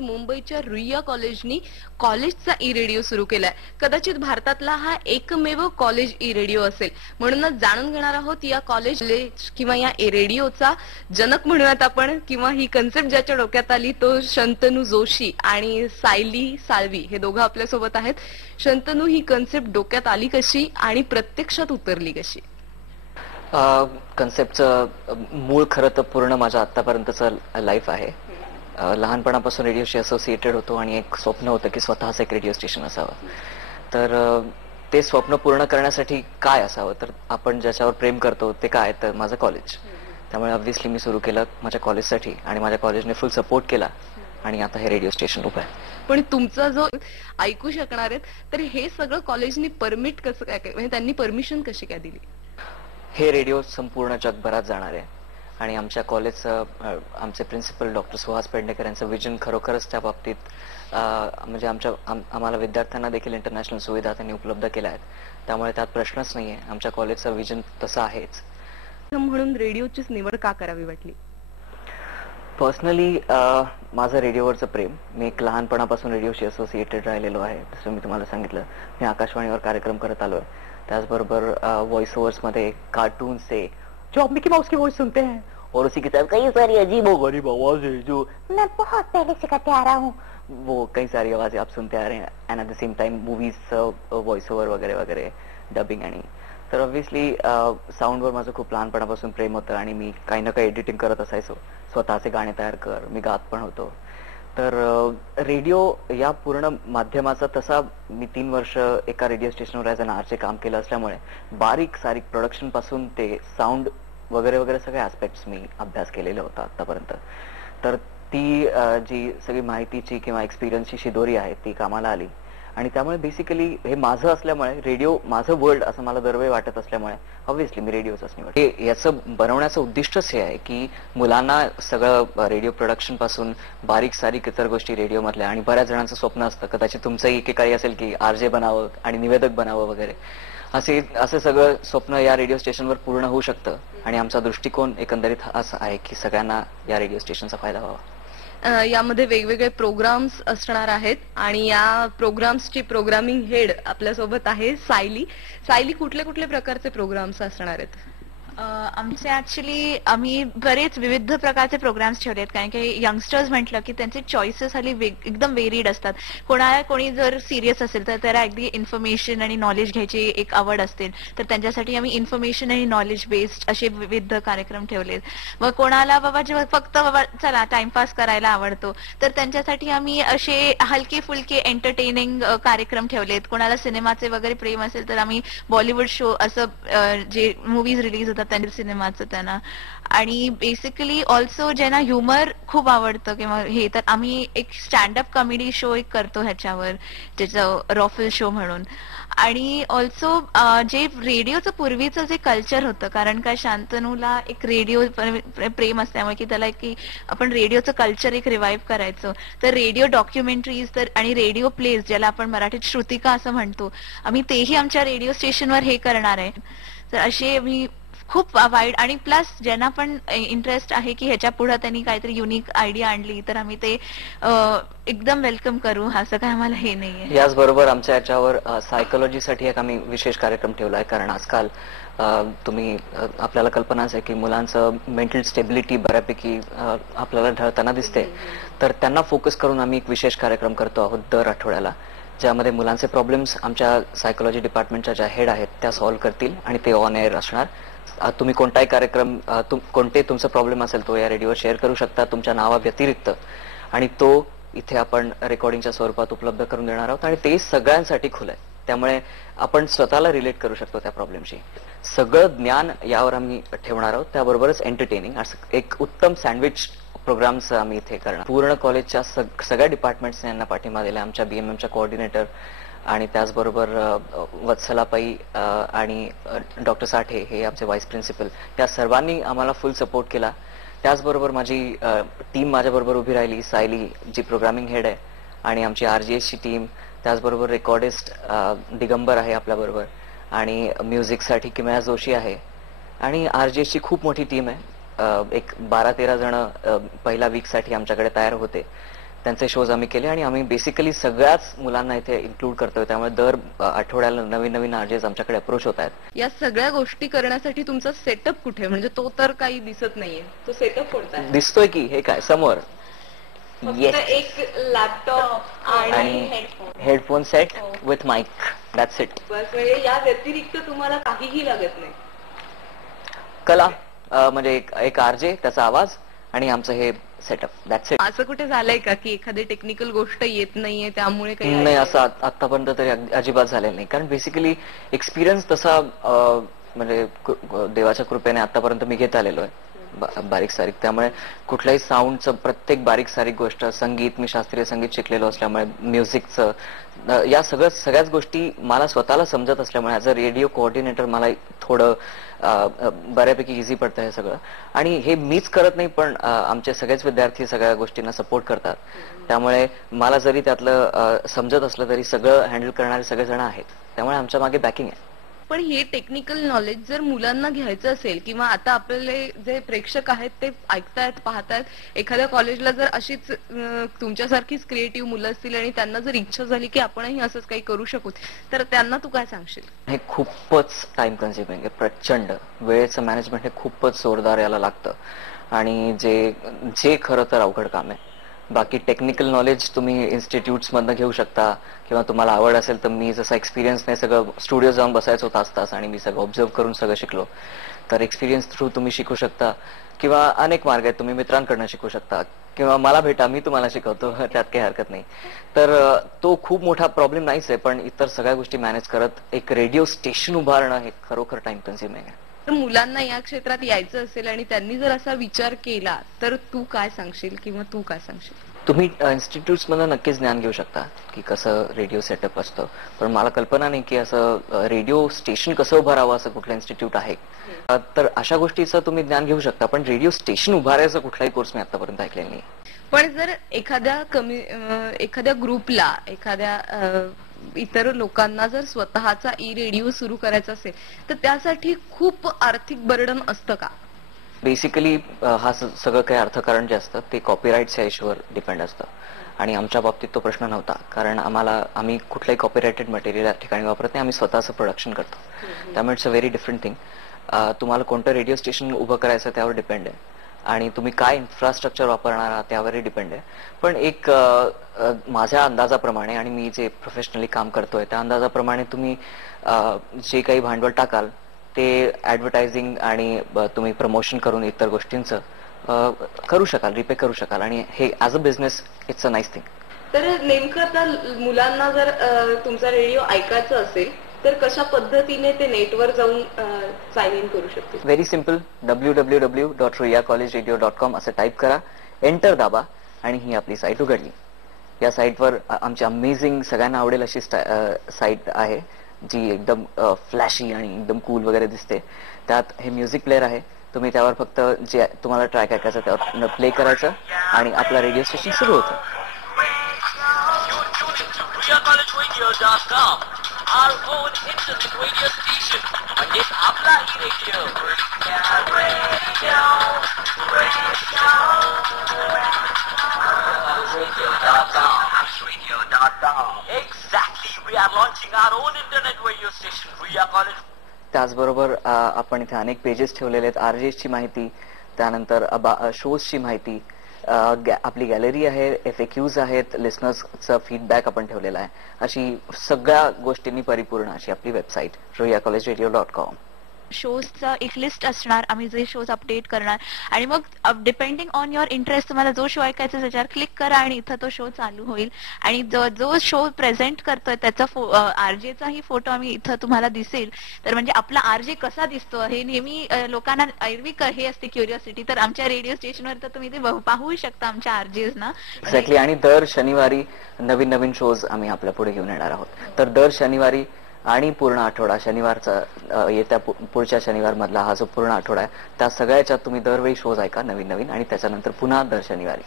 मुंबईच्या रुईया कॉलेजनी कॉलेजचा E radio सुरू केलाय. कदाचित भारतातला हा एकमेव कॉलेज ई रेडिओ असेल. म्हणूनच जाणून घेणार आहोत या कॉलेज किंवा या ई रेडिओचा जनक म्हणूयात आपण, किंवा ही कन्सेप्ट ज्याच्या डोक्यात आली तो शंतनू जोशी आणि सायली साळवी हे दोघं आपल्यासोबत आहेत. शंतनू, ही कन्सेप्ट डोक्यात आली कशी आणि प्रत्यक्षात उतरली कशी? कन्सेप्टचं मूळ खरं तर पूर्ण माझ्या आतापर्यंतचं लाईफ आहे. लहानपणापासून रेडिओशी असोसिएटेड होतो आणि एक स्वप्न होतं की स्वतःच एक रेडिओ स्टेशन असावं. तर ते स्वप्न पूर्ण करण्यासाठी काय असावं, तर आपण ज्याच्यावर प्रेम करतो ते काय, तर माझं कॉलेज. त्यामुळे ऑब्व्हियसली मी सुरू केलं माझ्या कॉलेजसाठी आणि माझ्या कॉलेजने फुल सपोर्ट केला आणि आता हे रेडिओ स्टेशन उभं आहे. पण तुमचा जो ऐकू शकणार आहेत, तर हे सगळं कॉलेजनी परमिट कसं काय, म्हणजे त्यांनी परमिशन कशी काय दिली? हे रेडिओ संपूर्ण जगभरात जाणार आहे आणि आमच्या कॉलेजचं आमचे प्रिन्सिपल डॉक्टर सुहास पेडणेकर यांचं विजन खरोखरच त्या बाबतीत म्हणजे आम्हाला विद्यार्थ्यांना देखील इंटरनॅशनल सुविधा त्यांनी उपलब्ध केल्या आहेत. त्यामुळे त्यात प्रश्नच नाहीये. आमच्या कॉलेजचं विजन तसं आहेच. म्हणून रेडिओचीच निवड का करावी वाटली? पर्सनली माझं रेडिओवरचं प्रेम, मी एक लहानपणापासून रेडिओशी असोसिएटेड राहिलेलो आहे. जसं मी तुम्हाला सांगितलं, मी आकाशवाणीवर कार्यक्रम करत आलोय. त्याचबरोबर व्हॉइस ओव्हर्स मध्ये कार्टून से जो आप मिकी माउस की वॉइस सुनते हैं और उसी की तरह कई सारी अजीब और गरीब आवाजें जो मैं बहुत पहले से करते आ रहा हूँ, वो कई सारी आवाजें आप सुनते आ रहे हैं. End at the same time movies voice over वगैरे वगैरे डबिंग. आणि तर ऑब्व्हियसली साऊंडवर माझं खूप लहानपणापासून प्रेम होतं आणि मी काही ना काही एडिटिंग करत असायचो. स्वतःचे गाणे तयार कर, मी गात पण होतो. तर रेडिओ या पूर्ण माध्यमाचा तसा मी 3 वर्ष एका रेडिओ स्टेशनवर ॲज अन आरचे काम केलं असल्यामुळे बारीक सारीक प्रोडक्शन पासून ते साऊंड वगैरे वगैरे सगळे ऍस्पेक्ट्स मी अभ्यास केलेले होता आतापर्यंत. तर ती जी सगळी माहितीची किंवा एक्सपिरियन्सची शिदोरी आहे ती कामाला आली. आणि त्यामुळे बेसिकली हे माझं असल्यामुळे, रेडिओ माझं वर्ल्ड असं मला दरवेळी वाटत असल्यामुळे ऑब्व्हियसली मी रेडिओच निवडतो. याचं बनवण्याचं उद्दिष्टच हे आहे की मुलांना सगळं रेडिओ प्रोडक्शन पासून बारीक सारीक इतर गोष्टी रेडिओ मधल्या, आणि बऱ्याच जणांचं स्वप्न असतं, कदाचित तुमचंही एकेकाळी असेल की आरजे बनावं आणि निवेदक बनावं वगैरे, असं सगळं स्वप्न या रेडिओ स्टेशनवर पूर्ण होऊ शकतं. आणि आमचा दृष्टिकोन एकंदरीत असा आहे की सगळ्यांना या रेडिओ स्टेशनचा फायदा व्हावा. यामध्ये वेगवेगळे प्रोग्राम्स असणार आहेत आणि या प्रोग्राम्सची प्रोग्रामिंग हेड आपल्यासोबत आहे सायली. सायली, कुठले कुठले प्रकारचे प्रोग्राम्स असणार आहेत? आमचे ऍक्च्युली आम्ही बरेच विविध प्रकारचे प्रोग्राम्स ठेवले आहेत, कारण की यंगस्टर्स म्हटलं की त्यांचे चॉईसेस एकदम वेरिड असतात. कोणी जर सिरियस असेल तर त्याला अगदी इन्फॉर्मेशन आणि नॉलेज घ्यायची एक आवड असते, तर त्यांच्यासाठी आम्ही इन्फॉर्मेशन आणि नॉलेज बेस्ड असे विविध कार्यक्रम ठेवलेत. मग कोणाला बाबा जे फक्त बाबा चला टाइमपास करायला आवडतो, तर त्यांच्यासाठी आम्ही असे हलके फुलके एंटरटेनिंग कार्यक्रम ठेवलेत. कोणाला सिनेमाचे वगैरे प्रेम असेल तर आम्ही बॉलिवूड शो असं जे मूवीज रिलीज होतात त्यांनी सिनेमाचं त्यांना, आणि बेसिकली ऑल्सो ज्यांना ह्युमर खूप आवडतं किंवा हे, तर आम्ही एक स्टँडअप कॉमेडी शो एक करतो ह्याच्यावर, ज्याचं रॉफल शो म्हणून. आणि ऑल्सो जे रेडिओचं पूर्वीचं जे कल्चर होतं, कारण काय शांतनूला एक रेडिओ प्रेम असल्यामुळे की त्याला की आपण रेडिओचं कल्चर एक रिवाईव्ह करायचं, तर रेडिओ डॉक्युमेंटरीज तर आणि रेडिओ प्लेज, ज्याला आपण मराठीत श्रुतिका असं म्हणतो, आम्ही तेही आमच्या रेडिओ स्टेशनवर हे करणार आहे. तर असे मी खूप वाईड, आणि प्लस ज्यांना पण इंटरेस्ट आहे की ह्याच्या पुढे त्यांनी काहीतरी युनिक आयडिया आणली तर आम्ही ते एकदम वेलकम करू, असं काय आम्हाला हे नाहीये. याचबरोबर आमच्या याच्यावर सायकोलॉजीसाठी एक आम्ही विशेष कार्यक्रम ठेवला आहे, कारण आजकाल आपल्याला कल्पनाच आहे की मुलांचं मेंटल स्टेबिलिटी बऱ्यापैकी आपल्याला ढळताना दिसते. तर त्यांना फोकस करून आम्ही एक विशेष कार्यक्रम करतो आहोत दर आठवड्याला, ज्यामध्ये मुलांचे प्रॉब्लेम्स आमच्या सायकोलॉजी डिपार्टमेंटच्या ज्या हेड आहेत त्या सॉल्व्ह करतील आणि ते ऑन एअर असणार. तुम्ही कोणताही कार्यक्रम, कोणते तुमचा प्रॉब्लेम असेल तो या रेडिओवर शेअर करू शकता तुमच्या नावाव्यतिरिक्त, आणि तो इथे आपण रेकॉर्डिंगच्या स्वरूपात उपलब्ध करून देणार आहोत. आणि ते सगळ्यांसाठी खुलं आहे, त्यामुळे आपण स्वतःला रिलेट करू शकतो त्या प्रॉब्लेमशी. सगळं ज्ञान यावर आम्ही ठेवणार आहोत, त्याबरोबरच एंटरटेनिंग असं एक उत्तम सँडविच प्रोग्राम्स आम्ही इथे करणार. पूर्ण कॉलेजच्या सगळ्या डिपार्टमेंट्सने यांना पाठिंबा दिला. आमच्या बीएमएमच्या कोऑर्डिनेटर आणि त्याचबरोबर वत्सलापाई आणि डॉक्टर साठे हे आमचे व्हाईस प्रिन्सिपल, या सर्वांनी आम्हाला फुल सपोर्ट केला. त्याचबरोबर माझी टीम माझ्याबरोबर उभी राहिली, सायली जी प्रोग्रामिंग हेड आहे, आणि आमची आरजीएसची टीम, त्याचबरोबर रेकॉर्डिस्ट दिगंबर आहे आपल्याबरोबर, आणि म्युझिकसाठी किमया जोशी आहे, आणि आरजीएसची खूप मोठी टीम आहे. एक 12-13 जण पहिल्या वीकसाठी आमच्याकडे तयार होते. त्यांचे शोज आम्ही केले आणि आम्ही बेसिकली सगळ्याच मुलांना इथे इन्क्लूड करतोय. त्यामुळे दर आठवड्याला नवीन नवीन आरजेस आमच्याकडे अप्रोच होत आहेत. या सगळ्या गोष्टी करण्यासाठी तुमचा सेटअप कुठे आहे? म्हणजे तो तर काही दिसत नाहीये. तो सेटअप कोणता आहे? दिसतोय की हे काय समोर फक्त एक लॅपटॉप आणि headphone set with mic, that's it. बस. म्हणजे या व्यतिरिक्त तुम्हाला काहीही लागत नाही. कला म्हणजे एक आरजे, त्याचा आवाज आणि आमचं हे सेटअप, दॅट्स इट. असं कुठे झालंय का की एखादी टेक्निकल गोष्ट येत नाहीये त्यामुळे काही नाही, असं आतापर्यंत तरी अजिबात झालेलं नाही. कारण बेसिकली एक्सपिरियन्स तसा म्हणजे देवाच्या कृपेने आतापर्यंत मी घेत आलेलो आहे बारीक सारीक. त्यामुळे कुठल्याही साऊंडचं प्रत्येक बारीक सारीक गोष्ट, संगीत, मी शास्त्रीय संगीत शिकलेलो असल्यामुळे म्युझिकचं या सगळ्याच गोष्टी मला स्वतःला समजत असल्यामुळे ऍज अ रेडिओ कोऑर्डिनेटर मला थोडं बऱ्यापैकी इझी पडतं हे सगळं. आणि हे मीच करत नाही, पण आमचे सगळेच विद्यार्थी सगळ्या गोष्टींना सपोर्ट करतात. त्यामुळे मला जरी त्यातलं समजत असलं तरी सगळं हँडल करणारे सगळेजण आहेत. त्यामुळे आमच्या मागे बॅकिंग आहे. पण हे टेक्निकल नॉलेज जर मुलांना घ्यायचं असेल किंवा आता आपले जे प्रेक्षक आहेत ते ऐकतायत, पाहतायत, एखाद्या कॉलेजला जर अशीच तुमच्यासारखीच क्रिएटिव्ह मुलं असतील आणि त्यांना जर इच्छा झाली की आपणही असंच काही करू शकू, तर त्यांना तू काय सांगशील? हे खूपच टाइम कन्झ्युमिंग आहे, प्रचंड. वेळेचं मॅनेजमेंट हे खूपच जोरदार याला लागतं आणि जे खरं तर अवघड काम आहे. बाकी टेक्निकल नॉलेज तुम्ही इन्स्टिट्यूट्स मधनं घेऊ शकता किंवा तुम्हाला आवड असेल तर मी जसा एक्सपिरियन्स नाही, सगळं स्टुडिओ जाऊन बसायचो तास आणि मी सगळं ऑब्झर्व करून सगळं शिकलो. तर एक्सपिरियन्स थ्रू तुम्ही शिकू शकता किंवा अनेक मार्ग आहेत. तुम्ही मित्रांकडनं शिकू शकता किंवा मला भेटा, मी तुम्हाला शिकवतो, त्यात काही हरकत नाही. तर तो खूप मोठा प्रॉब्लेम नाहीच आहे, पण इतर सगळ्या गोष्टी मॅनेज करत एक रेडिओ स्टेशन उभारणं हे खरोखर टाइम कन्झ्युमिंग आहे. तर मुलांना या क्षेत्रात यायचं असेल आणि त्यांनी जर असा विचार केला तर तू काय सांगशील किंवा तू काय सांगशील? तुम्ही इन्स्टिट्यूट्स मधून नक्कीच ज्ञान घेऊ शकता की कसं रेडिओ सेटअप असतं, पण मला कल्पना नाही की असं रेडिओ स्टेशन कसं उभारावं असं कुठलं इन्स्टिट्यूट आहे. तर अशा गोष्टीचं तुम्ही ज्ञान घेऊ शकता, पण रेडिओ स्टेशन उभारायचा कुठलाही कोर्स मी आतापर्यंत ऐकलेला नाही. पण जर एखाद्या ग्रुपला, एखाद्या इतर लोकांना जर स्वतःचा ई रेडिओ सुरू करायचा असेल तर त्यासाठी खूप आर्थिक बर्डन असतं का? बेसिकली हा सगळं काही अर्थकारण जे असतं ते कॉपीराईटच्या इश्यूवर डिपेंड असतं आणि आमच्या बाबतीत तो प्रश्न नव्हता. कारण आम्ही कुठलंही कॉपीराइटेड मटेरियल या ठिकाणी वापरत नाही, आम्ही स्वतःचं प्रोडक्शन करतो. त्यामुळे it's a very different thing. तुम्हाला कोणतं रेडिओ स्टेशन उभं करायचं त्यावर डिपेंड आहे आणि तुम्ही काय इन्फ्रास्ट्रक्चर वापरणार आहात त्यावरही डिपेंड आहे. पण एक माझ्या अंदाजाप्रमाणे आणि मी जे प्रोफेशनली काम करतोय त्या अंदाजाप्रमाणे तुम्ही जे काही भांडवल टाकाल ते ऍडव्हर्टायझिंग आणि तुम्ही प्रमोशन करून इतर गोष्टींचं करू शकाल, रिपे करू शकाल आणि हे as a business it's a nice thing. तर नेमकं आता मुलांना जर तुमचा रेडिओ ऐकायचा असेल तर कशा पद्धतीने ते नेटवर जाऊन साइन इन करू शकतील? Very simple. www.ruyacollegeradio.com असं टाईप करा, एंटर दाबा आणि ही आपली साईट उघडली. या साईटवर आमची अमेझिंग, सगळ्यांना आवडेल अशी साईट आहे जी एकदम फ्लॅशी आणि एकदम कूल वगैरे दिसते. त्यात हे म्युझिक प्लेअर आहे. तुम्ही त्यावर फक्त जे तुम्हाला ट्रॅक ऐकायचं त्यावर प्ले करायचं आणि आपला रेडिओ स्टेशन सुरू होतं. Our own internet radio station, म्हणजेच आपला E-radio. Exactly, we are launching our own internet radio station, Ruya College. त्याचबरोबर आपण इथे अनेक पेजेस ठेवलेले आहेत. आरजेसची माहिती, त्यानंतर शोजची माहिती, आपली गॅलरी आहे, FAQs आहेत, लिसनर्सचा फीडबॅक आपण ठेवलेला आहे. अशी सगळ्या गोष्टींनी परिपूर्ण अशी आपली वेबसाईट ruyacollegeradio.com. शोजचा एक लिस्ट असणार, आम्ही जे शोज अपडेट करणार आणि मग डिपेंडिंग ऑन युअर इंटरेस्ट तुम्हाला जो शो ऐकायचा त्याच्यावर क्लिक करा आणि इथं तो शो चालू होईल आणि जो शो प्रेझेंट करतोय त्याचा आरजेचाही फोटो आम्ही इथं तुम्हाला दिसेल. तर म्हणजे आपला आरजे कसा दिसतो हे नेहमी लोकांना एरवी हे असते क्युरिओसिटी, तर आमच्या रेडिओ स्टेशनवर तर तुम्ही ते पाहू शकता आमच्या आरजेस ना. एक्झॅक्टली. आणि दर शनिवारी नवीन नवीन शोज आम्ही आपल्या पुढे घेऊन येणार आहोत. तर दर शनिवारी आणि पूर्ण आठवडा, शनिवारचा येत्या पुढच्या शनिवार मधला हा जो पूर्ण आठवडा आहे त्या सगळ्याच्यात तुम्ही दरवेळी शोज ऐका नवीन नवीन आणि त्याच्यानंतर पुन्हा दर शनिवारी.